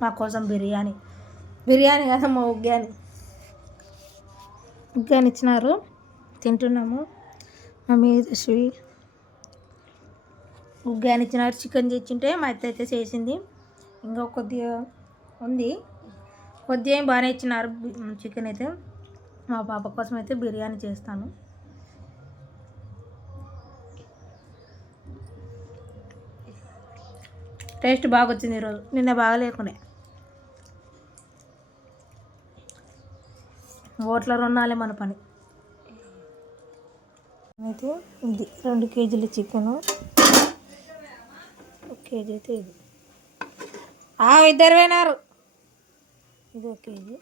మా కోసం బిర్యానీ కదా మా ఉగ్గాని ఇచ్చినారు, తింటున్నాము. మా మీద ఉగ్గాని ఇచ్చినారు. చికెన్ తెచ్చింటే మా అత్త అయితే చేసింది, ఇంకా కొద్దిగా ఉంది. కొద్దిగా బాగానే ఇచ్చినారు చికెన్ అయితే. మా పాప కోసం అయితే బిర్యానీ చేస్తాను. టేస్ట్ బాగా వచ్చింది ఈరోజు, నిన్న బాగా లేకునే. ఓట్ల రొన్నాలే మన పని అయితే. ఇది 2 కేజీల చికెను, 1 కేజీ అయితే ఇది. ఇద్దరు పోయినారు. ఇది 1 కేజీ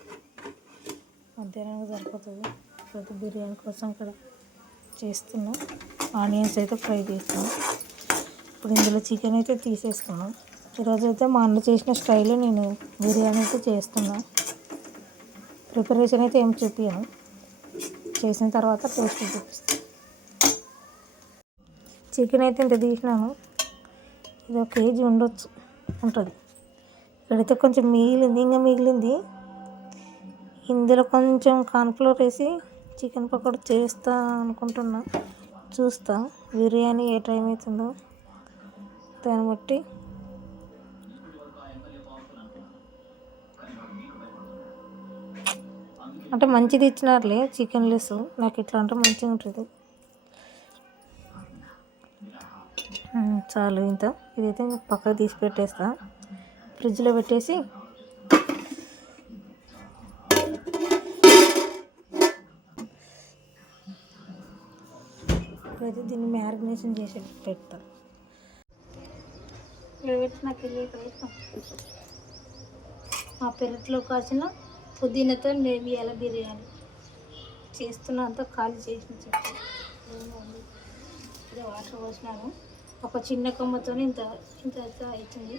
మధ్యాహ్నం సరిపోతుంది. ఇప్పుడు బిర్యానీ కోసం ఇక్కడ చేస్తున్నాం. ఆనియన్స్ అయితే ఫ్రై చేస్తున్నాం. ఇప్పుడు ఇందులో చికెన్ అయితే తీసేసుకున్నాం. ఈరోజు అయితే మా అన్న చేసిన స్టైల్లో నేను బిర్యానీ అయితే చేస్తున్నా. ప్రిపరేషన్ అయితే ఏం చూపించాను, చేసిన తర్వాత టేస్ట్ చూపిస్తాను. చికెన్ అయితే ఇంత తీసినాను, ఇది 1 కేజీ ఉంటుంది. ఇక్కడైతే కొంచెం మిగిలింది. ఇందులో కొంచెం కార్న్ఫ్లోర్ వేసి చికెన్ పకోడీ చేస్తా అనుకుంటున్నా. చూస్తా బిర్యానీ ఏ టైం అవుతుందో దాన్ని బట్టి. అంటే మంచిది ఇచ్చినారులే చికెన్ లెస్, నాకు ఇట్లా అంటే మంచిగా ఉంటుంది. చాలు ఇంత. ఇదైతే పక్కకు తీసి పెట్టేస్తా, ఫ్రిడ్జ్లో పెట్టేసి ఇప్పుడైతే దీన్ని మ్యారినేషన్ చేసి పెడతా. మా పెరట్లో కాసిన పుదీనాతో నేవియాల బిర్యానీ చేస్తున్నా. అంతా ఖాళీ చేసిన చెట్టు ఇదే వాటర్ పోసినాను. ఒక చిన్న కొమ్మతో ఇంత అవుతుంది.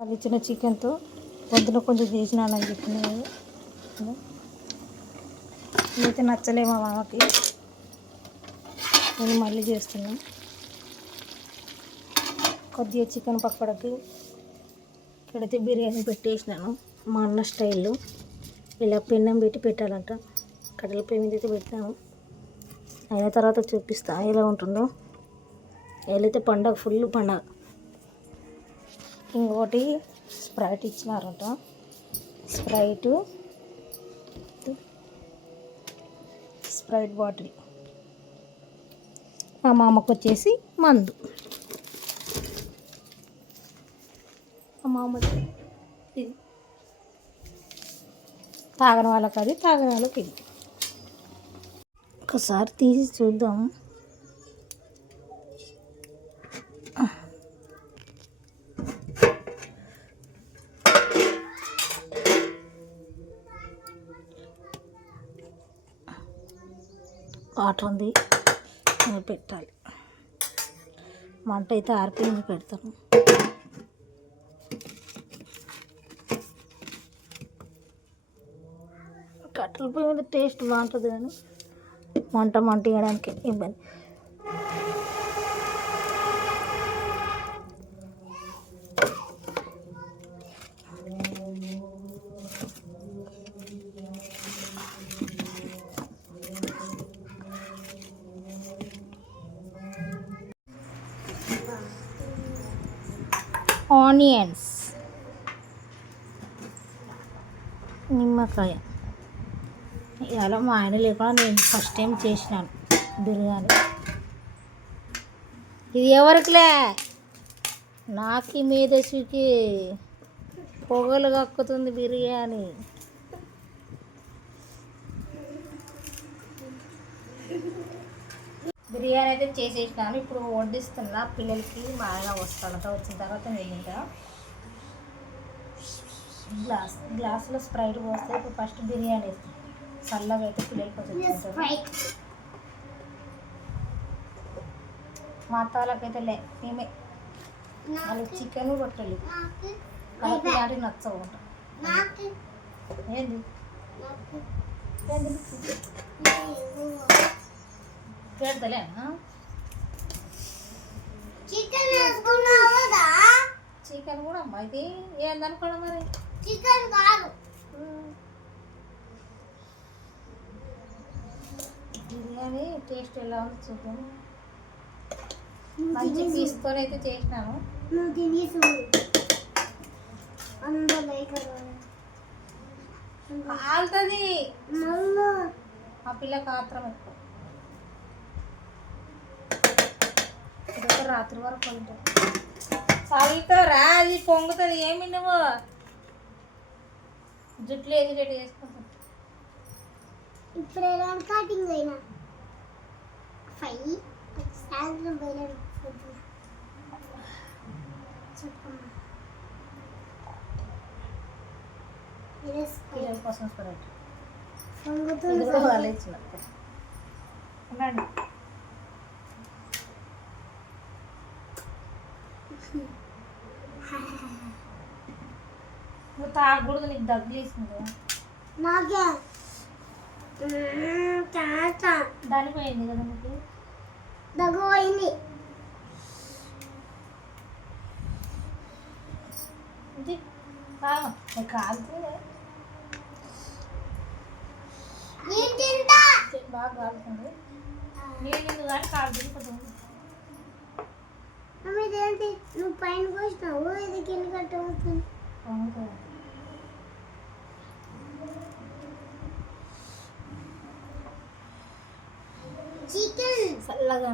అది ఇచ్చిన చికెన్తో పొద్దున కొంచెం చేసినానని చెప్పినాను. ఇదైతే నచ్చలే మా మామకి, నేను మళ్ళీ చేస్తున్నాను. కొద్దిగా చికెన్ పకోడీకి ఇక్కడైతే బిర్యానీ పెట్టేసినాను మా అన్న స్టైల్లో. ఇలా పెన్నం పెట్టి పెట్టాలంట. కట్టెల పొయ్యి మీద అయితే పెట్టాను. అయిన తర్వాత చూపిస్తా ఎలా ఉంటుందో. ఏలైతే పండగ, ఫుల్ పండగ. ఇంకోటి స్ప్రైట్ ఇచ్చినారంట. Sprite bottle. మా మామకు వచ్చేసి మందు. మా మామ ఇది తాగని వాళ్ళకి అది, తాగని వాళ్ళకి ఇది. ఒకసారి తీసి చూద్దాం. వాటర్ ఉంది, పెట్టాలి. మంట అయితే ఆరిపోయింది, పెడతాను. కట్టెల పొయ్యి మీద టేస్ట్ బాగుంటుంది, కానీ మంట ఇవ్వడానికి ఇబ్బంది. ఆనియన్స్, నిమ్మకాయ. ఇలా మా ఆయన లేకుండా నేను ఫస్ట్ టైం చేసినాను బిర్యానీ. ఇది ఎవరికిలే, నాకి మీదకి పొగలు కక్కుతుంది బిర్యానీ. బిర్యానీ అయితే చేసేసినాను. ఇప్పుడు వడ్డిస్తున్నా పిల్లలకి. మా ఆయన వస్తాడంట, వచ్చిన తర్వాత నేను ఇంకా గ్లాసులో స్ప్రైట్ పోస్తే ఇప్పుడు ఫస్ట్ బిర్యానీ వేస్తాను. చల్లగా అయితే పిల్లలకి కొంచెం మా అత్త వాళ్ళకైతే మేమే వాళ్ళకి చికెన్ రొట్టెలు వాళ్ళకి లాంటివి నచ్చవు. ఏంది పెడతలే అయితే ఏందనుకోండి మరి చికెన్ కాదు బిర్యానీ టేస్ట్ ఎలా ఉంది చూద్దాం. మంచి పీస్తో అయితే చేసినాను. నువ్వు తిని చూడు కాలుతుంది ఆ పిల్లకి ఆత్రం ఎక్కువ. ఇదొక రాత్రి వరకు ఉంటుంది. చల్లుతారా అది పొంగుతుంది. ఏమి నువ్వు జుట్లు ఏది రెడీ చేసుకుంటావు? ఇప్పుడు ఎలా కటింగ్ అయినా 5 సాయంత్రం పోయినా పిల్లల కోసం స్ప్రెడ్ పొంగుతుంది వాళ్ళు ఇచ్చినట్టు ఉన్నాడు. నువ్వు తాగకూడదు, నీకు దగ్గు వేసింది. నాకే దాని పోయింది కదా నీకు దగ్గు పోయింది. ఇది కాలుతుంది. నేను తింటా బాగా కాలుతుంది. నేను నిన్ను కానీ కాలుతుంది కదా. ఇదేంటి నువ్వు పైన కోసినావు ఇది కింద కట్ట అవుతుంది. చికెన్ చల్లగా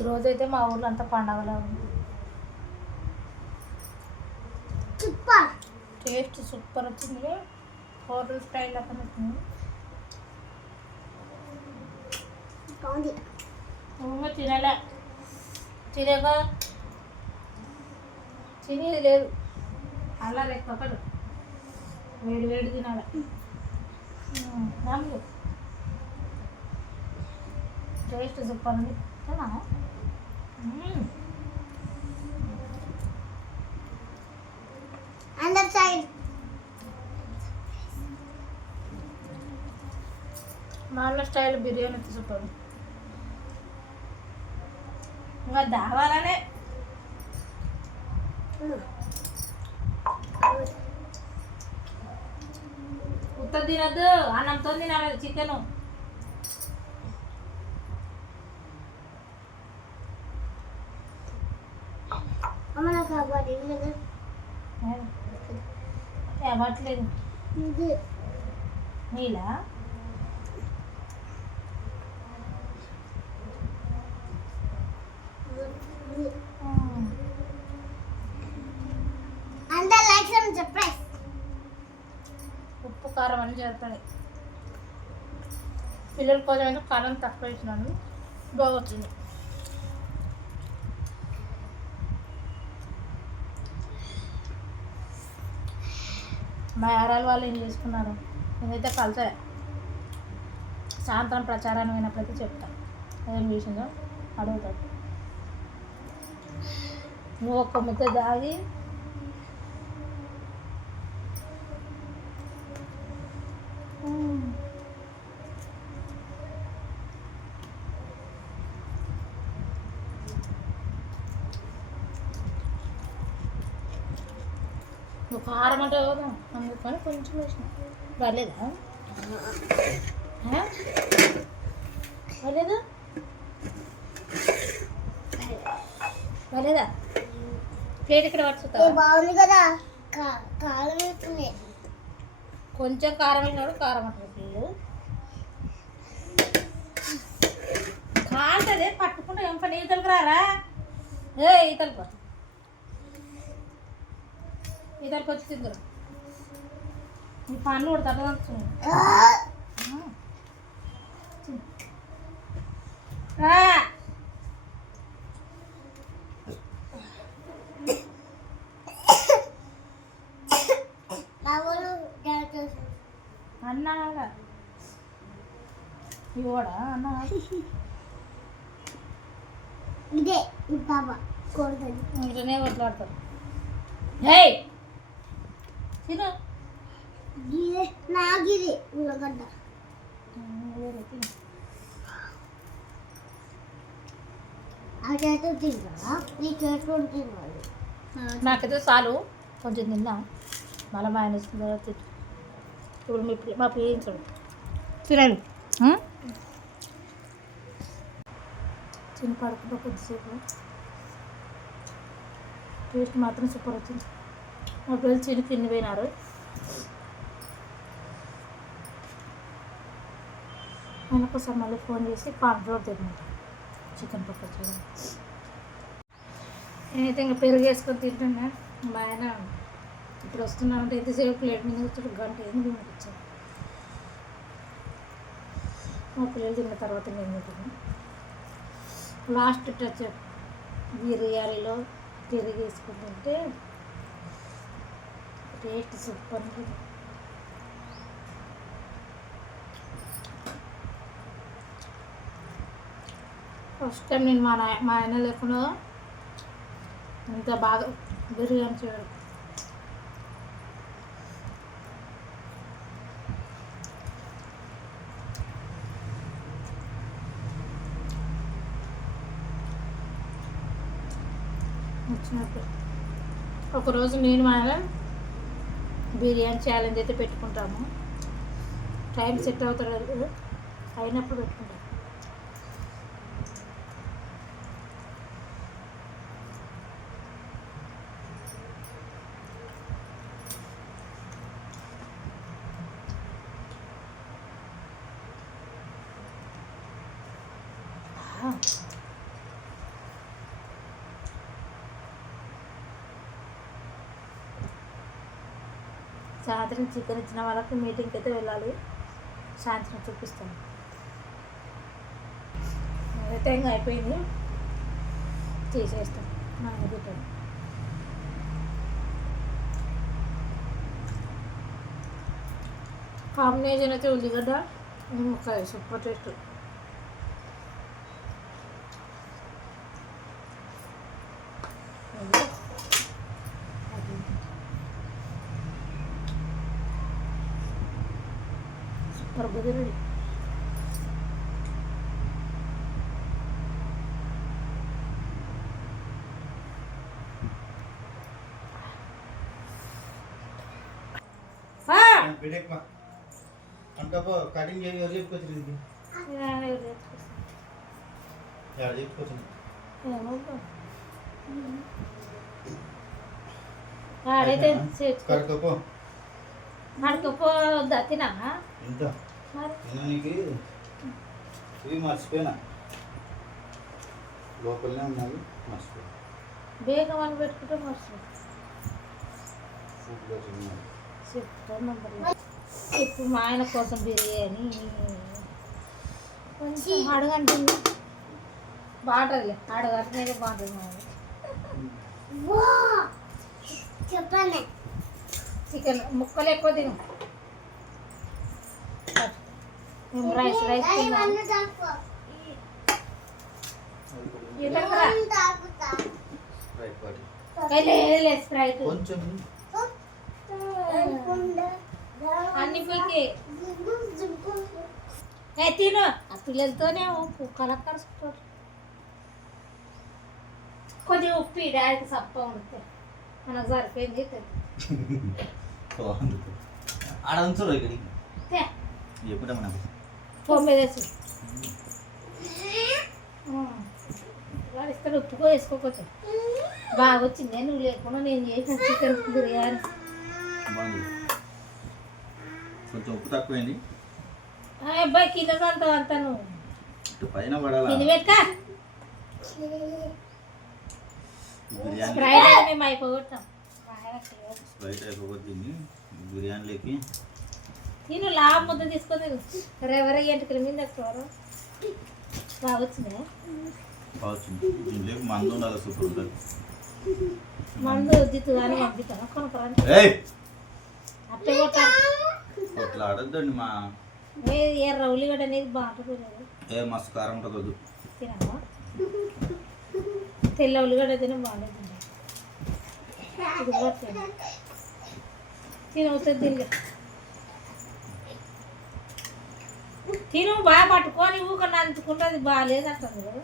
ఈరోజైతే మా ఊర్లో అంతా పండగలా ఉంది. సూపర్ టేస్ట్ సూపర్ వచ్చింది. హోటల్ స్టైల్ అక్కడ వచ్చింది. నువ్వు తినలే, తినక తినేది లేదు. అలా లెక్కలు వేడి వేడి తినాలి. నమ్ము టేస్ట్ సూపర్ ఉంది. అందర్ సైడ్ మా స్టైల్ బిర్యానీ సూపర్. ఇంకా దావాలనే ఉత్త తినద్దు, అన్నంతో తినాలి చికెను. అమ్మ నాకు అవ్వదు అవ్వట్లేదు. ఇది నీలా అందరు లైక్స్ అని చెప్పేసి ఉప్పు కారం అని చేస్తాను. పిల్లల కోసం అయితే కారం తక్కువ ఇచ్చినాను, బాగొచ్చింది. మా యారాలు వాళ్ళు ఏం చేసుకున్నారు. నేనైతే కలిసా సాయంత్రం ప్రచారాన్ని అయినప్పుడైతే చెప్తాను ఏం చేసిందో అడుగుతాడు. నువ్వు ఒక్క ముద్ద దాగి నువ్వు కారం అంటే కదా అందుకని కొంచెం వేసిన. రాలేదా రాలేదా రాలేదా? ప్లేట్ ఇక్కడ పట్టుతా. బాగుంది కదా కారం వేస్తుంది. కొంచెం కారం వేసినాడు. కారం అంటారు పిల్లలు. కాలుతుంది పట్టుకుంటే ఏం పని. ఈతలకు రారా? ఈతలకు ఈతలకు వచ్చి తిందరు. నీ పనులు కూడా తప్పదు. అన్నా ఇవ్వడా అన్న? ఇదే బాబా కొడుతుంది. ఇట్లనే కొట్లాడతారు. తిను నాగిది ఉల్లగడ్డ ఆ చేతులు తింటారా? ఈ చేతులు తినాలి. నాకైతే చాలు కొంచెం తిన్నా మళ్ళీ మా ఆయన వచ్చిన తర్వాత తిట్టు. ఇప్పుడు మా పేయించాడు తినాలి చిన్న పడుకుంటా కొద్దిసేపు టేస్ట్ మాత్రం సూపర్ వచ్చింది. మా పిల్లలు చిన్న తినిపోయినారు. ఆయన కోసం మళ్ళీ ఫోన్ చేసి పాన్ఫ్లోర్ తిన్నాను చికెన్ పక్క చూడండి. నేనైతే ఇంకా పెరుగు వేసుకొని తింటున్నా. మా ఆయన ఇప్పుడు వస్తున్నామంటే ఎంతసేపు ప్లేట్ మీద వచ్చి గంట ఏంది మేము వచ్చాను. మా పిల్లలు తిన్న తర్వాత నేను తింటున్నాను. లాస్ట్ టచ్ బిర్యానీలో పెరుగు వేసుకుంటుంటే టేస్ట్ సూపర్ ఉంటుంది. ఫస్ట్ టైం నేను మా ఆయన లేకుండా ఇంత బాగా బిర్యానీ చేయడం. వచ్చినట్టు ఒకరోజు నేను మా ఆయన బిర్యానీ ఛాలెంజ్ అయితే పెట్టుకుంటాము. టైం సెట్ అవుతాడు అయినప్పుడు పెట్టుకుంటాం. సాయంత్రం చికెన్ ఇచ్చిన వాళ్ళకి మీటింగ్కి అయితే వెళ్ళాలి. సాయంత్రం చూపిస్తాను. అయితే ఇంకా అయిపోయింది తీసేస్తాను. మా ఆయన తిట్టాను. కాంబినేషన్ అయితే ఉల్లిగడ్డ నిమ్మకాయ సూపర్ టేస్ట్. సూపర్ కుదిరి కటింగ్ చేసి ఎవరు చెప్పుకొచ్చింది? చెప్పుకొచ్చింది కడుకపో కడుకపోద్దా తినా ఇంత నీకు ఇవి మర్చిపోయినా లోపలనే ఉన్నది మర్చిపోయి బేగం అని పెట్టుకుంటే మర్చిపోయి సూపర్ చెప్తాను. ఇప్పుడు మా ఆయన కోసం బిర్యానీ కొంచెం అడగంటుంది బాగుంటుందిలే. అడగంటే బాగుంటుంది మా ఆయన. చెప్పండి చికెన్ ముక్కలు ఎక్కువ తిను. మేము రైస్ తిన్నాం. స్ప్రైట్ కొంచెం అన్ని పీకి తిను. ఆ పిల్లలతోనే కలక్కరుచుకుంటారు. కొద్దిగా ఉప్పి డాడీకి సప్ప ఉంటే మనకు సరిపోయింది. ఆడ ఉంచరు ఇక్కడికి ఎప్పుడే మనకు 9 వాడు ఇస్తాడు. ఉప్పుకో వేసుకోకపోతే బాగా వచ్చింది. నువ్వు లేకుండా నేను చేసిన చికెన్ బిర్యానీ బాగుంది. కొంచెం ఉప్పు తక్కువైంది. అబ్బాయి కింద అంతా నువ్వు పైన పడాలా కింద పెట్ట బిర్యానీ స్ప్రైట్ మేము అయిపోగొట్టాం. స్ప్రైట్ అయిపోతుంది బిర్యానీలోకి. నేను లాభ ముద్ద తీసుకొని రెవరీ ఎంటుకల మీద ఎక్కువ బాగా వచ్చిందా? బాగుంది. దీంట్లోకి మందు ఉండాలి. సూపర్ ఉంటుంది. మందు వద్దు కానీ పంపిస్తాను కొనుక్కరాని అట్టే అట్లా ఆడద్దండి. మా ఎర్ర ఉల్లిగడ్డ అనేది బాగుంటుంది. ఏ మస్తు కారం ఉంటుంది. తినవా? తెల్ల ఉల్లిగడ్డ తిన బాగాలేదు. తినవుతుంది తినలే. తిను బాగా పట్టుకొని ఊకన్నా అంటుకుంటుంది. బాగాలేదు అంటుంది కదా.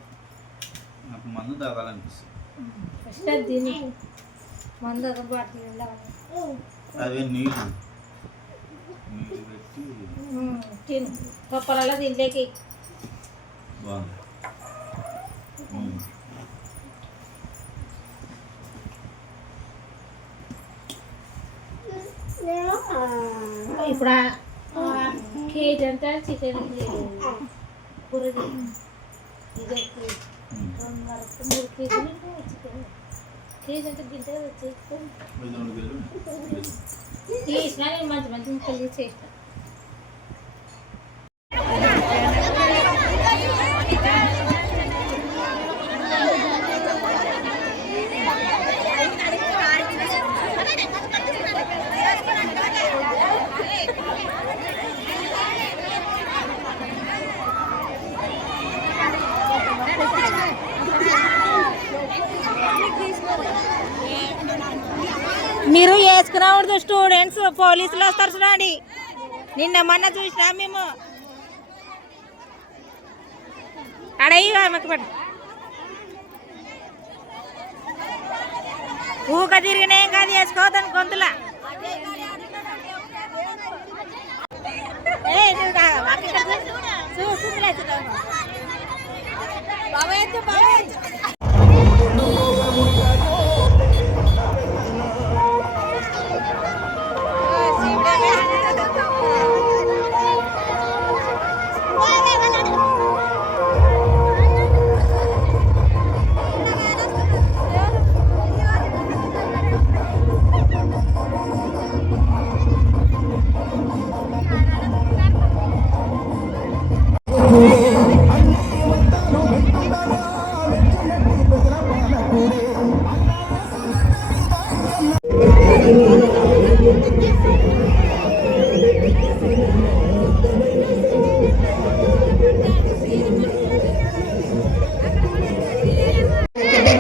నాకు మందు తాగాలనిపిస్తుంది. ఫస్ట్ అది తిని మందు ఒక బాటిల్ ఉండాలి. అవే నీళ్ళు పెట్టి తిను కప్పలలో దీంట్లోకి బాగుంది. ఇప్పుడు కేజీ అంతా చికెన్ కూర ఇది 2.5-3 కేజీలు చికెన్ కేజీ అంతా గింట చేసుకొని తీసినా నేను మంచి మంచి ముక్కలు చేసిన. మీరు వేసుకురావద్దు స్టూడెంట్స్, పోలీసులు వస్తారు చూడండి. నిన్న మొన్న చూసినా మేము అడవి ఆమెకు పట్టు ఊక తిరిగినేం కాదు వేసుకోవద్దని గొంతులా. చూస్తుందిలే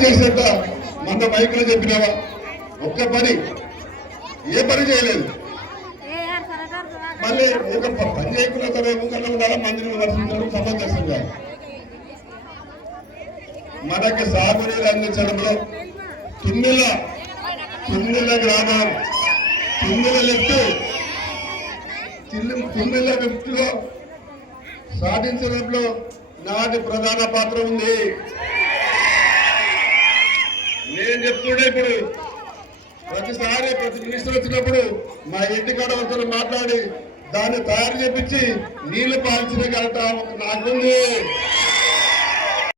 చేసినట్ట మన మైకులో చెప్పినావా? ఒక్క పని ఏ పని చేయలేదు. మళ్ళీ ఒక పని చేయకుండా సరే ఊకన్నా ఉండాలా, మందిని విమర్శించడం సమంజసం కాదు. మనకి సాగునీరు అందించడంలో తుమ్మిళ్ళ గ్రామం తుమ్మిళ్ళ లిఫ్ట్లో సాధించడంలో నాటి ప్రధాన పాత్ర ఉంది. నేను చెప్తుండే ఇప్పుడు ప్రతిసారి ప్రతి మినిస్టర్ వచ్చినప్పుడు మా ఇంటికాడ వచ్చి మాట్లాడి దాన్ని తయారు చేపించి నీళ్లు పాల్చిన ఘనత నాకుంది.